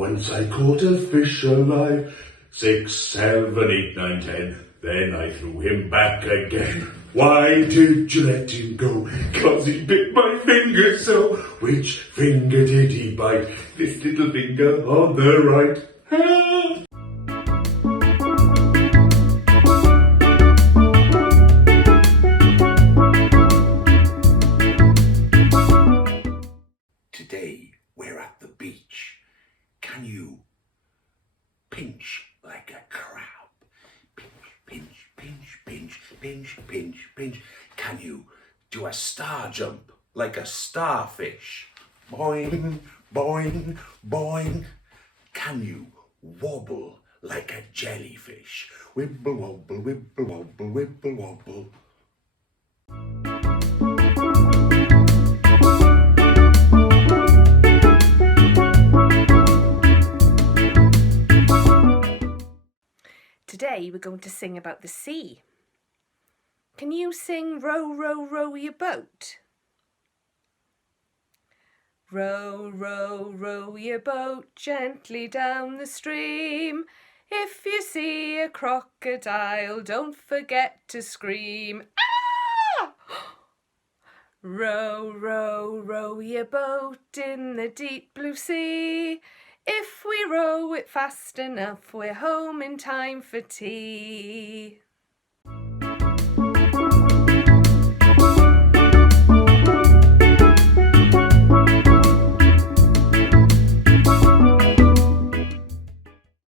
Once I caught a fish alive, 6, 7, 8, 9, 10. Then I threw him back again. Why did you let him go? 'Cause he bit my finger so. Which finger did he bite? This little finger on the right. Help! Today we're at the beach. Can you pinch like a crab? Pinch, pinch, pinch, pinch, pinch, pinch, pinch. Can you do a star jump like a starfish? Boing, boing, boing. Can you wobble like a jellyfish? Wibble wobble, wibble wobble, wibble wobble. Today we're going to sing about the sea. Can you sing row, row, row your boat? Row, row, row your boat gently down the stream. If you see a crocodile, don't forget to scream. Ah! Row, row, row your boat in the deep blue sea. If we row it fast enough, we're home in time for tea.